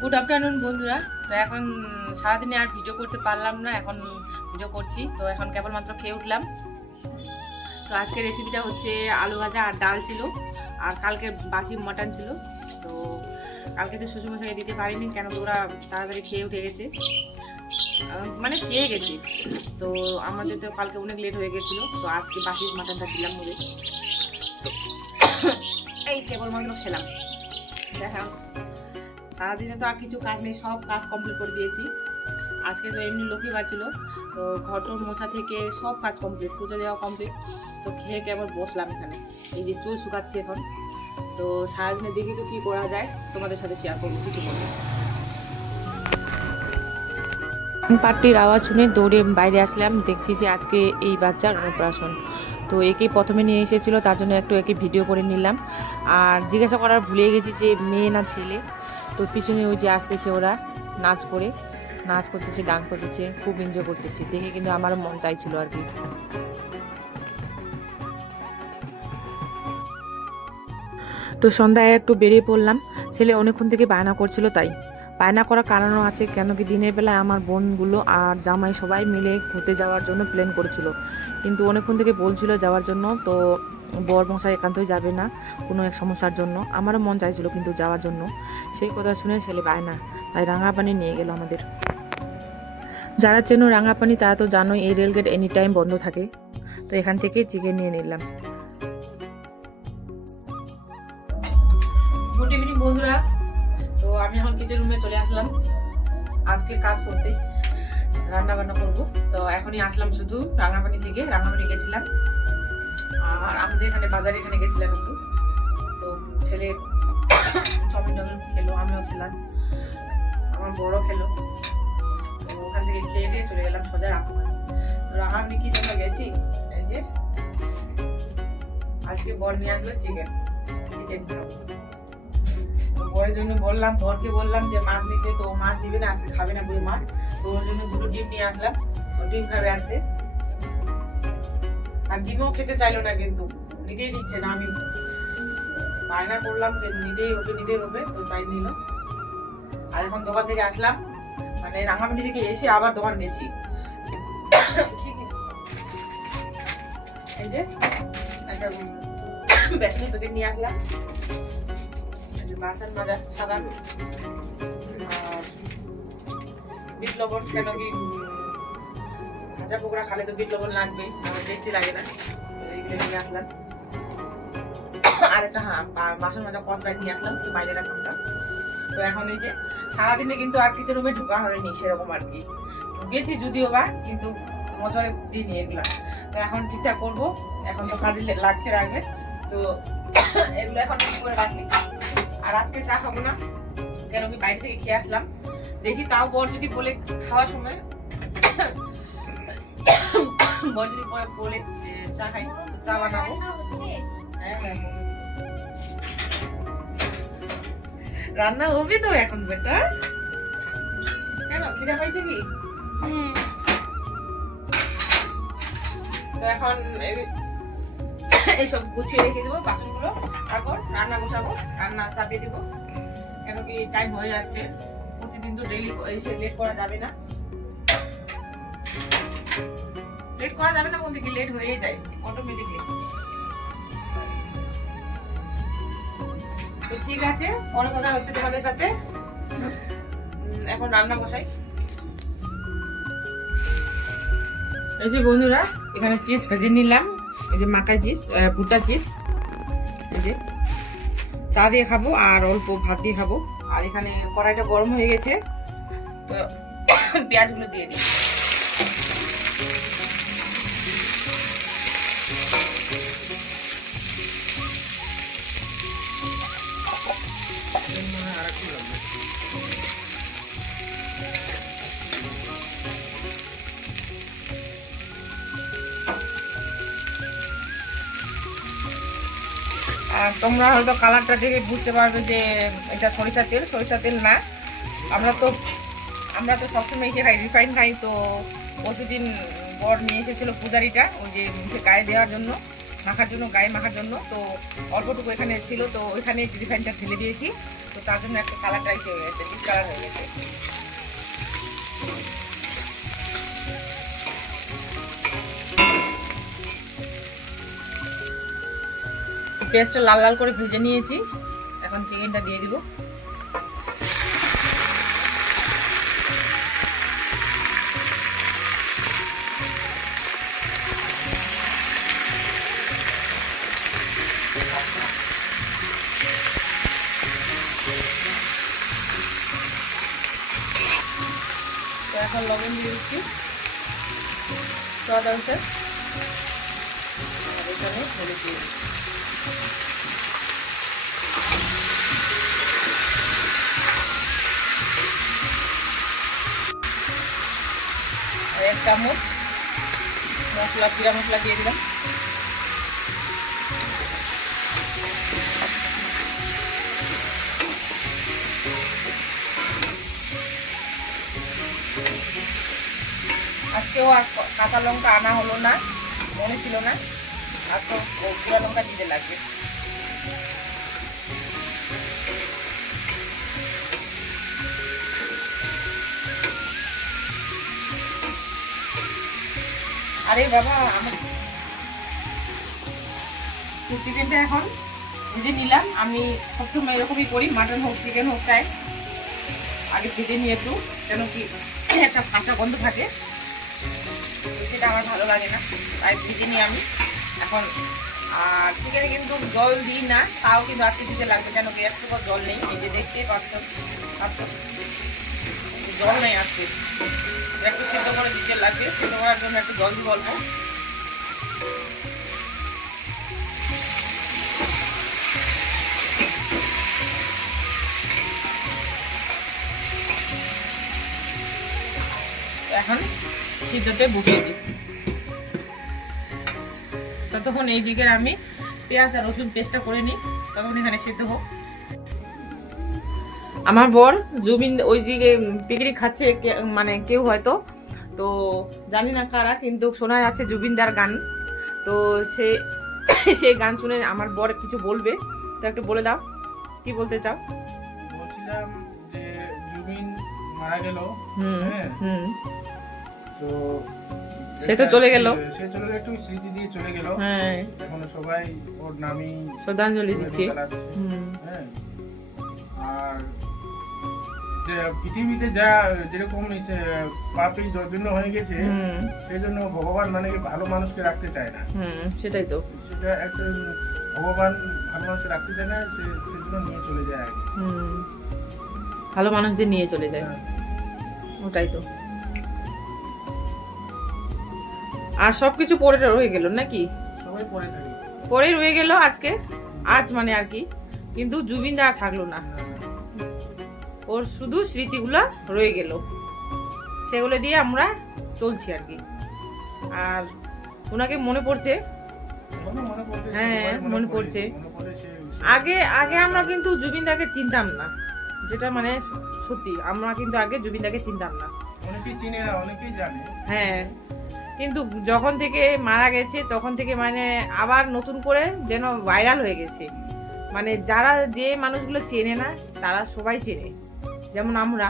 Good afternoon বন্ধুরা। তো এখন সারাদিনে আর ভিডিও করতে পারলাম না, এখন ভিডিও করছি। তো এখন কেবলমাত্র খেয়ে উঠলাম। তো আজকের রেসিপিটা হচ্ছে আলু ভাজা আর ডাল ছিল, আর কালকে বাসি মটন ছিল। তো কালকে তো শ্বশুরমশাইকে দিতে পারিনি, কেন ওরা তাড়াতাড়ি খেয়ে উঠে গেছে। মানে খেয়ে গেছে। তো আমাদের তো কালকে অনেক লেট হয়ে গেছিল, তো আজকে বাসি মাটনটা দিলাম ওদের এই কেবলমাত্র খেলাম। দেখা সারাদিনে তো আর কিছু কাজ নেই, সব কাজ কমপ্লিট করে দিয়েছি। আজকে তো এমনি লক্ষ্মী ছিল, তো ঘটর মোছা থেকে সব কাজ কমপ্লিট পুজো দেওয়া কমপ্লিট তো খেয়ে কেমন বসলাম এখানে। এই যে চুল শুকাচ্ছি এখন। তো সারাদিনে দেখি তো কী করা যায়, তোমাদের সাথে শেয়ার করব, কিছু বলব পার্টির আওয়াজ শুনে দৌড়ে বাইরে আসলাম, দেখছি যে আজকে এই বাচ্চার অন্নপ্রাশন তো একে প্রথমে নিয়ে এসেছিল, তার জন্য একটু একে ভিডিও করে নিলাম। আর জিজ্ঞাসা করার ভুলে গেছি যে মেয়ে না ছেলে। তো পিছনে ওই যে আসতেছে ওরা, নাচ করে, নাচ করতেছে ডান্স করতেছে, খুব এনজয় করতেছে। দেখে কিন্তু আমার মন চাইছিল আর কি। তো সন্ধ্যায় একটু বেরিয়ে পড়লাম। ছেলে অনেকক্ষণ থেকে বায়না করছিল তাই। বায়না করার কারণও আছে কেন কি দিনের বেলায় আমার বোনগুলো আর জামাই সবাই মিলে ঘুরতে যাওয়ার জন্য প্ল্যান করেছিল। কিন্তু অনেকক্ষণ থেকে বলছিল যাওয়ার জন্য, তো বর মশাই একান্তই যাবে না কোনো এক সমস্যার জন্য। আমারও মন চাইছিল কিন্তু যাওয়ার জন্য। সেই কথা শুনে ছেলে পায় না, তাই রাঙাপানি নিয়ে গেল আমাদের। যারা চেনো রাঙাপানি তারা তো জানোই এই রেলগেট এনি টাইম বন্ধ থাকে। তো এখান থেকে চিকেন নিয়ে নিলাম। গুড ইভিনিং বন্ধুরা। তো আমি এখন কিচেন রুমে চলে আসলাম। আজকের কাজ করতে রান্না বান্না করব। তো এখনই আসলাম শুধু রাঙাপানি থেকে। রাঙাপানি গেছিলাম। আর আমাদের এখানে বাজারে এখানে গেছিলাম একটু। তো ছেলে চাউমিন টাউমিন খেলো, আমিও খেলাম। আমার বড় খেলো। তো ওখান থেকে খেয়ে দিয়ে চলে গেলাম সোজা তো রাঙাপানি কি জন্য গেছি? এই যে, আজকে বর নিয়ে আসলো চিকেন চিকেন বরের জন্য বললাম, বরকে বললাম যে, মাছ নিতে। তো মাছ নিবে না, আজকে খাবে না বলে মাছ তো ওর জন্য দুটো ডিম নিয়ে আসলাম। ডিম খাবে আজকে। আর ডিমও খেতে চাইলো না কিন্তু। নিতেই দিচ্ছে না আমি বায়না করলাম যে নিতেই হবে নিতেই হবে, তো তাই নিল। আর এখন দোকান থেকে আসলাম। মানে রাঙামাটি থেকে এসে আবার দোকান গেছি? এই যে একটা বেসনের প্যাকেট নিয়ে আসলাম। বাসন মাজা সাবান লবণ, কেন কি ভাজা পোকরা খালে তো বিট লবণ লাগবে টেস্টি লাগে না। এইগুলো নিয়ে আসলাম। আর একটা হ্যাঁ বাসন মাজা কসবাইট নিয়ে আসলাম বাইরে রাখলামটা তো এখন এই যে সারাদিনে কিন্তু আর কিছু রুমে ঢোকা হয়নি, সেরকম আর কি। ঢুকেছি যদিও বা, কিন্তু মশারে দিইনি এগুলা তো এখন ঠিকঠাক করব, এখন তো কাজে লে- লাগতে রাখবে তো এগুলো এখন করে রাখি। আর আজকে চা খাব না, কেন কি বাইরে থেকে খেয়ে আসলাম। দেখি তাও বর যদি বলে খাওয়ার সময় বর যদি বলে- চা খাই চা বানাবো। হ্যাঁ হ্যাঁ। রান্না হবে তো এখন বেটা। কেন খিদে পাইছে কি? তো এখন এই- এইসব গুছিয়ে রেখে দেবো বাসনগুলো। তারপর রান্না বসাবো রান্না চাপিয়ে দেবো। কেন কি টাইম হয়ে যাচ্ছে। প্রতিদিন তো ডেলি এসে লেট করা যাবে না। লেট করা যাবে না বলতে কি লেট হয়ে যায় অটোমেটিকলি তো ঠিক আছে পরে কথা হচ্ছে তোমাদের সাথে এখন রান্না বসাই। এই যে বন্ধুরা, এখানে চিজ ভেজে নিলাম। এই যে মাকা চিজ ভুট্টা চিজ। এই যে চা দিয়ে খাব আর অল্প ভাত দিয়ে খাব। আর এখানে কড়াইটা গরম হয়ে গেছে, তো পেঁয়াজগুলো দিয়ে দিই। তোমরা হয়তো কালারটা দেখে বুঝতে পারবে যে এটা সরিষা তেল সরিষা তেল না। আমরা তো আমরা তো সবসময় এসে খাই রিফাইন খাই, তো প্রতিদিন বর নিয়ে এসেছিল পূজারিটা, ওই যে গায়ে দেওয়ার জন্য, মাখার জন্য, গায়ে মাখার জন্য। তো অল্পটুকু এখানে ছিল, তো ওইখানে রিফাইনটা ফেলে দিয়েছি। তো তার জন্য একটা কালারটা এসে হয়ে গেছে ডিস কালার হয়ে গেছে। পেঁয়াজটা লাল লাল করে ভেজে নিয়েছি। এখন চিকেনটা দিয়ে দিব। এখন লবণ দিয়ে দিচ্ছি। স্বাদ এখানে হলুদ দিয়ে এক চামচ মশলা, জিরা মশলা দিয়ে দিলাম। আজকেও কাঁচা লঙ্কা আনা হলো না, মনে ছিল না। আর তো গুঁড়া লঙ্কা আরে বাবা আমার চিকেনটা এখন ভেজে নিলাম। আমি সবসময় এরকমই করি মাটন হোক চিকেন হোক চাই আগে ভেজে নিয়ে একটু কেন কি একটা ফাঁকা গন্ধ থাকে। সেটা আমার ভালো লাগে না। তাই ভেজে নিই আমি। এখন। আর চিকেনে কিন্তু জল দিই না, তাও কিন্তু আজকে দিতে লাগবে কেন কি? একটু জল নেই, এই যে দেখতেই পাচ্ছ। পাচ্ছ জল নেই আজকে। একটু সিদ্ধ করে দিতে লাগবে, সিদ্ধ করার জন্য একটু জল দিব অল্প। এখন সিদ্ধতে বসিয়ে দিই। ততক্ষণ এই দিকের আমি পেঁয়াজ আর রসুন পেস্টটা করে নিই। তখন এখানে সেদ্ধ হোক। আমার বর জুবিন ওই দিকে পিকনিক খাচ্ছে মানে কেউ হয়তো। তো জানি না কারা কিন্তু শোনা যাচ্ছে জুবিনদার গান। তো সে সেই গান শুনে আমার বর কিছু বলবে। তো একটু বলে দাও কি বলতে চাও? বলছিলাম যে জুবিন মারা গেল হুম হ্যাঁ। হুম। তো সে তো চলে গেল। সে চলে গেল একটু স্মৃতি দিয়ে চলে গেল। হ্যাঁ। এখন সবাই ওর নামই শ্রদ্ধাঞ্জলি দিচ্ছি। হ্যাঁ। আর যে পৃথিবীতে যা যেরকম এসে পাপি জন্য হয়ে গেছে হুম। সেই জন্য ভগবান মানে ভালো মানুষকে রাখতে চায় না। হুম সেটাই তো। সেটা একটা ভগবান ভালো মানুষকে রাখতে চায় না সে সেজন্য নিয়ে চলে যায়। ভালো মানুষদের নিয়ে চলে যায়। হ্যাঁ। ওটাই তো। আর সব কিছু পরে রয়ে গেল নাকি? সবাই পরে থাকে পরে রয়ে গেল আজকে। আজ মানে আর কি। কিন্তু জুবিন দা থাকল না। ওর শুধু স্মৃতিগুলা রয়ে গেল। সেগুলো দিয়ে আমরা চলছি আর কি। আর ওনাকে মনে মনে পড়ছে হ্যাঁ, মনে পড়ছে। আগে আগে আমরা কিন্তু জুবিনদাকে চিনতাম না। যেটা মানে সত্যি আমরা কিন্তু আগে জুবিনদাকে চিনতাম না। অনেকেই চিনে অনেকেই জানে। হ্যাঁ। কিন্তু যখন থেকে মারা গেছে তখন থেকে মানে আবার নতুন করে যেন ভাইরাল হয়ে গেছে। মানে যারা যে মানুষগুলো চেনে না তারা সবাই চেনে। যেমন আমরা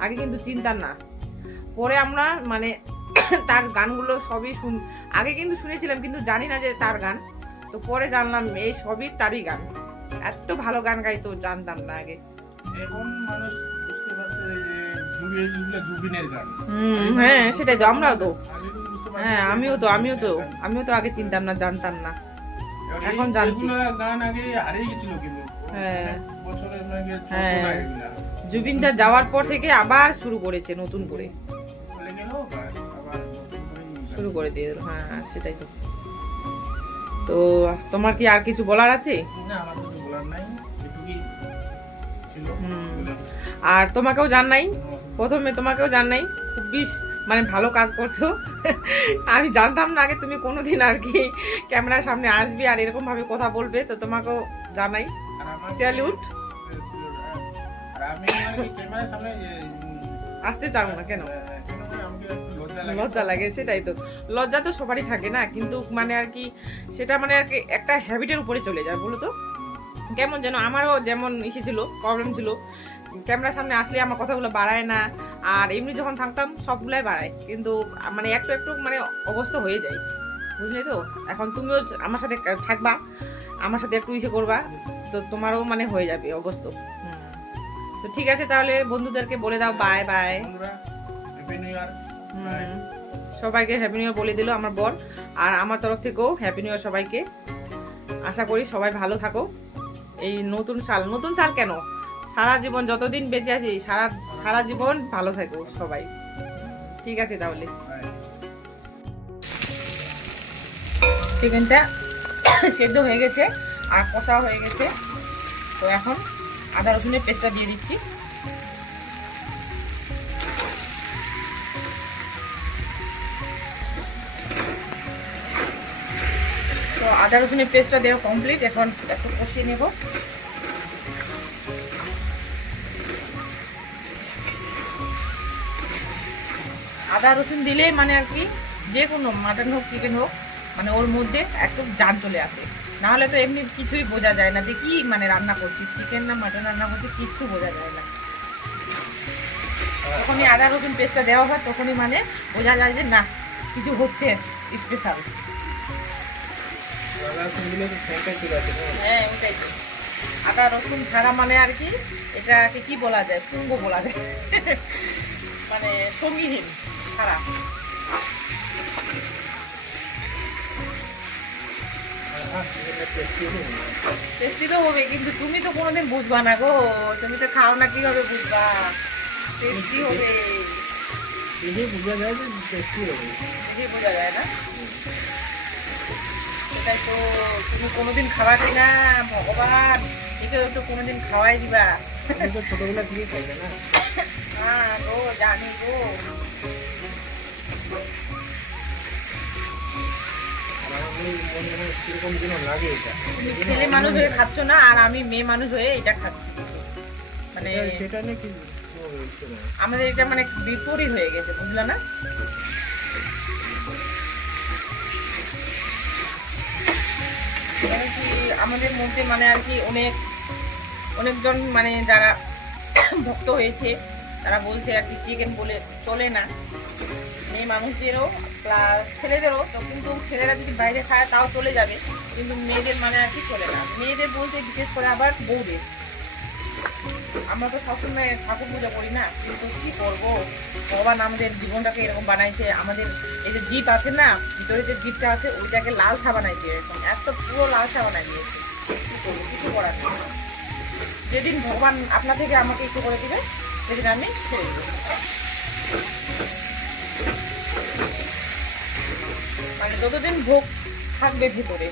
আগে কিন্তু চিনতাম না। পরে আমরা মানে তার গানগুলো সবই শুন আগে কিন্তু শুনেছিলাম কিন্তু জানি না যে তার গান। তো পরে জানলাম এই সবই তারই গান। এত ভালো গান গাইতো জানতাম না আগে। এখন মানুষ বুঝতে পারছে যে জুবিন গান। হ্যাঁ সেটাই তো আমরাও তো। হ্যাঁ আমিও তো আমিও তো আমিও তো আগে চিনতাম না জানতাম না এখন জানছি। গান আগে হারিয়ে গেছিল কিন্তু হ্যাঁ। হ্যাঁ। না এগুলা। জুবিনদা যাওয়ার পর থেকে আবার শুরু করেছে নতুন করে। শুরু করে দিয়ে হ্যাঁ সেটাই তো তো তোমার কি আর কিছু বলার আছে। আর তোমাকেও জান নাই প্রথমে তোমাকেও জান নাই খুব বেশ মানে ভালো কাজ করছ। আমি জানতাম না আগে তুমি কোনো দিন আর কি ক্যামেরার সামনে আসবে আর এরকম ভাবে কথা বলবে তো তোমাকেও জানাই। স্যালুট আসতে চাও না কেন? লজ্জা লাগে। সেটাই তো। লজ্জা তো সবারই থাকে না কিন্তু মানে আর কি সেটা মানে আর কি একটা হ্যাবিটের উপরে চলে যায় বলো তো? কেমন যেন আমারও যেমন ইসে ছিল প্রবলেম ছিল। ক্যামেরার সামনে আসলে আমার কথাগুলো বাড়ায় না আর এমনি যখন থাকতাম সবগুলাই বাড়ায়। কিন্তু মানে একটু একটু মানে অবস্থা হয়ে যায়। বুঝলে তো? এখন তুমিও আমার সাথে থাকবা আমার সাথে একটু ইসে করবা তো তোমারও মানে হয়ে যাবে অবস্থ। তো ঠিক আছে তাহলে বন্ধুদেরকে বলে দাও বাই বাই বন্ধুরা হ্যাপি নিউ ইয়ার হুম। সবাইকে হ্যাপি নিউ ইয়ার বলে দিল আমার বর আর আমার তরফ থেকেও হ্যাপি নিউ ইয়ার সবাইকে। আশা করি সবাই ভালো থাকো। এই নতুন সাল নতুন সাল কেন? সারা জীবন যতদিন বেঁচে আছি, সারা সারা জীবন ভালো থাকো সবাই। ঠিক আছে তাহলে। চিকেনটা সেদ্ধ হয়ে গেছে, আর কষা হয়ে গেছে। তো এখন আদা রসুনের পেস্টটা দিয়ে দিচ্ছি। আদা রসুনের পেস্টটা দেওয়া কমপ্লিট এখন একটু কষিয়ে নেব। আদা রসুন দিলে মানে আর কি, যে কোনো মাটন হোক চিকেন হোক মানে ওর মধ্যে একটু জান চলে আসে। না হলে তো এমনি কিছুই বোঝা যায় না যে কি মানে রান্না করছি। চিকেন না মাটন রান্না করছি, কিচ্ছু বোঝা যায় না। যখনই আদা রসুন পেস্টটা দেওয়া হয়, তখনই মানে বোঝা যায় যে না, কিছু হচ্ছে স্পেশাল হ্যাঁ ওটাই তো। আদা রসুন ছাড়া মানে আর কি এটাকে কি বলা যায়? পুঙ্গ বলা যায়। মানে সঙ্গীহীন ছাড়া টেস্টি টেস্টি তো হবে কিন্তু তুমি তো কোনোদিন বুঝবা না গো। তুমি তো খাও না কীভাবে বুঝবা? টেস্টি হবে। দেখে বোঝা যায় যে টেস্টি হবে। দেখে বোঝা যায় না? তো তুমি কোনোদিন খাবা কিনা ভগবান। একেও তো কোনোদিন খাওয়াই দিবা। ছোটবেলা খাই না? হ্যাঁ গো জানি গো। ছেলে মানুষ হয়ে খাচ্ছ না আর আমি মেয়ে মানুষ হয়ে এটা খাচ্ছি। মানে সেটা। আমাদের এটা মানে বিপরীত হয়ে গেছে বুঝলা না? কি আমাদের মধ্যে মানে আর কি অনেক, অনেকজন মানে যারা ভক্ত হয়েছে, তারা বলছে আর কি চিকেন বলে চলে না। মেয়ে মানুষদেরও প্লাস ছেলেদেরও, তো কিন্তু ছেলেরা যদি বাইরে খায় তাও চলে যাবে, কিন্তু মেয়েদের মানে আর কি চলে না। মেয়েদের বলতে বিশেষ করে আবার বউদের। আমরা তো সবসময় ঠাকুর পূজা করি না, কিন্তু কি করব? ভগবান আমাদের জীবনটাকে এরকম বানাইছে। আমাদের এই যে জিপ আছে না, ভিতরে যে জিপটা আছে, ওইটাকে লাল ছা বানাইছে এরকম। এত পুরো লাল ছা বানাই দিয়েছে। করব? কিছু করার যেদিন ভগবান আপনা থেকে আমাকে ইস্যু করে দিবে, সেদিন আমি ছেড়ে দেবো। মানে যতদিন ভোগ থাকবে ভিতরে,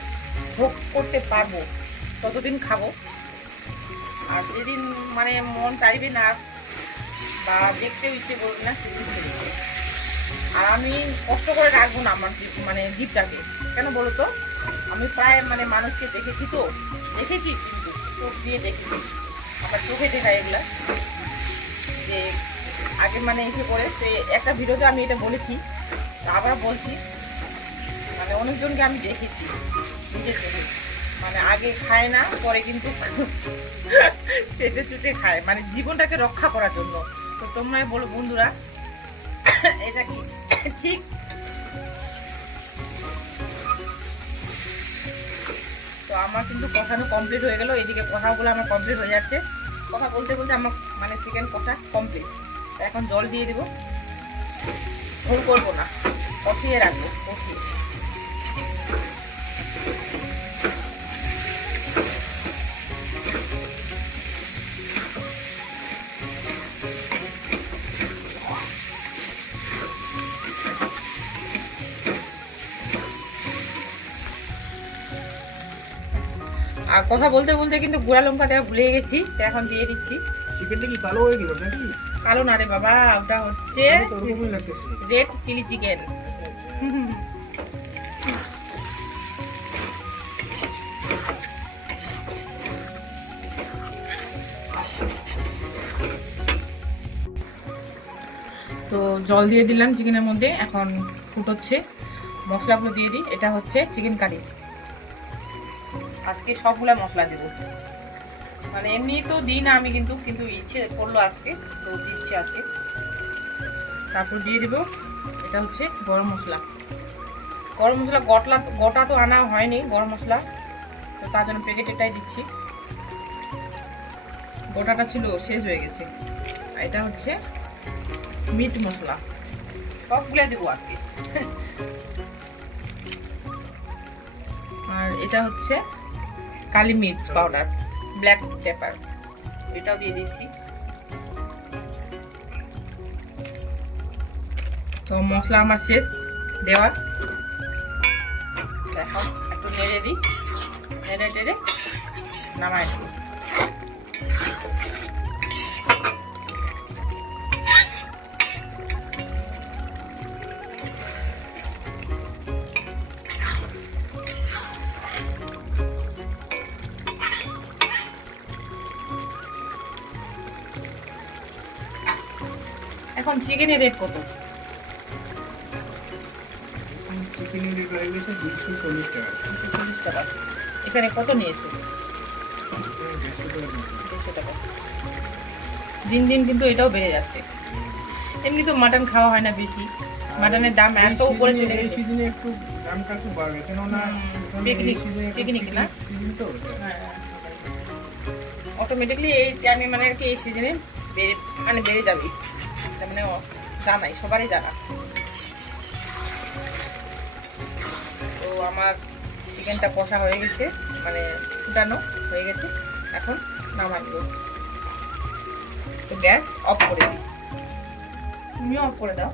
ভোগ করতে পারব, ততদিন খাব। আর যেদিন মানে মন চাইবে না, বা দেখতেও ইচ্ছে করবে না, সেদিন দেবো। আর আমি কষ্ট করে রাখব না আমার মানে জীবটাকে। কেন বলো তো? আমি প্রায় মানে মানুষকে দেখেছি তো। দেখেছি কিন্তু, চোখ দিয়ে দেখেছি। আমার চোখে দেখা এগুলা। যে আগে মানে এসে করে সে একটা ভিডিওতে আমি এটা বলেছি আবার বলছি। মানে অনেকজনকে আমি দেখেছি, নিজের চোখে। মানে আগে খায় না, পরে কিন্তু চেটে চুটে খায়। মানে জীবনটাকে রক্ষা করার জন্য। তো তোমরাই বলো বন্ধুরা, এটা কি? ঠিক। তো আমার কিন্তু কষানো কমপ্লিট হয়ে গেল। এদিকে কথাগুলো আমার কমপ্লিট হয়ে যাচ্ছে। কথা বলতে বলতে আমার মানে চিকেন কষা কমপ্লিট এখন জল দিয়ে দেবো। ভুল করব না। কষিয়ে রাখব। কষিয়ে আর কথা বলতে বলতে কিন্তু গুঁড়া লঙ্কা দেওয়া ভুলে গেছি তো এখন দিয়ে দিচ্ছি। চিকেনটা কি কালো হয়ে গেল নাকি? কালো না রে বাবা ওটা হচ্ছে রেড চিলি চিকেন তো জল দিয়ে দিলাম চিকেনের মধ্যে এখন ফুটোচ্ছে। মশলাগুলো দিয়ে দিই এটা হচ্ছে চিকেন কারি আজকে সবগুলো মশলা দেবো। মানে এমনি তো দিই না, আমি কিন্তু কিন্তু ইচ্ছে করল আজকে, তো দিচ্ছি আজকে। তারপর দিয়ে দেবো, এটা হচ্ছে গরম মশলা। গরম মশলা গটলা, গোটা তো আনা হয়নি, গরম মশলা। তো তার জন্য প্যাকেট এটাই দিচ্ছি। গোটাটা ছিল, শেষ হয়ে গেছে। আর এটা হচ্ছে মিট মশলা। সবগুলো দেবো আজকে। আর এটা হচ্ছে কালি মির্চ পাউডার, ব্ল্যাক পেপার, এটাও দিয়ে দিচ্ছি। তো মশলা আমার শেষ দেওয়ার। এখন একটু নেড়ে দিই। নেড়ে টেড়ে নামাই দেবো চিকেনের রেট কত? চিকেনের রেট দুশো চল্লিশ টাকা। দুশো চল্লিশ টাকা এখানে কত নিয়েছো? দেড়শো টাকা। দিন দিন কিন্তু এটাও বেড়ে যাচ্ছে। এমনি তো মাটন খাওয়া হয় না বেশি। মাটনের দাম এত উপরে চলে এই গেছে। সিজনে একটু দামটা একটু বাড়বে কেননা একটু picnic না? অটোমেটিকলি এই টাইমে মানে আর কি এই সিজনে বেড়ে মানে বেড়ে যাবে। মানে জানাই, সবারই জানা। তো আমার চিকেনটা কষা হয়ে গেছে মানে ফুটানো হয়ে গেছে। এখন দেবো তো গ্যাস অফ করে দিই। তুমিও অফ করে দাও।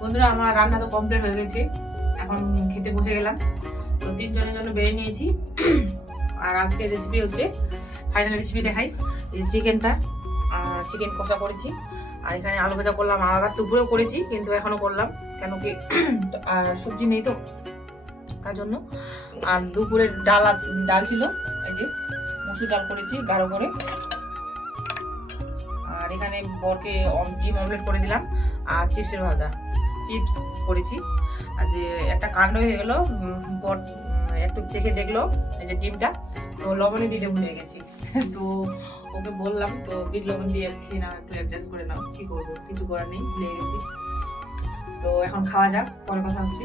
বন্ধুরা, আমার রান্না তো কমপ্লিট হয়ে গেছে। এখন খেতে বসে গেলাম। তো তিনজনের জন্য বেড়ে নিয়েছি। আর আজকে রেসিপি হচ্ছে ফাইনাল রেসিপি দেখাই। চিকেনটা চিকেন কষা করেছি। আর এখানে আলু ভাজা করলাম আবার দুপুরেও করেছি, কিন্তু এখনও করলাম, কেন কি আর সবজি নেই তো, তার জন্য। আর দুপুরের ডাল আছে ডাল ছিল, এই যে মুসুর ডাল করেছি, গাঢ় করে। আর এখানে বরকে ডিম অমলেট করে দিলাম, আর চিপসের ভাজা। চিপস করেছি। আর যে একটা কাণ্ড হয়ে গেলো বর একটু চেখে দেখল, এই যে ডিমটা তো লবণে দিতে ভুলে গেছি। তো ওকে বললাম, তো বিট লবণ দিয়ে খেয়ে নাও, একটু অ্যাডজাস্ট করে নাও, কি করব? কিছু করার নেই, ভুলে গেছি। তো এখন খাওয়া যাক, পরে কথা হচ্ছে।